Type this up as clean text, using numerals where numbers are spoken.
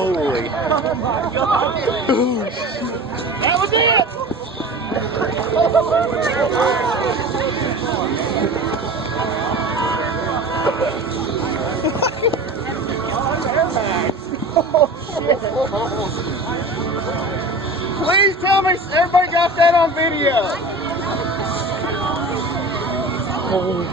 Holy. Oh my God. That was it. Please tell me everybody got that on video. Holy.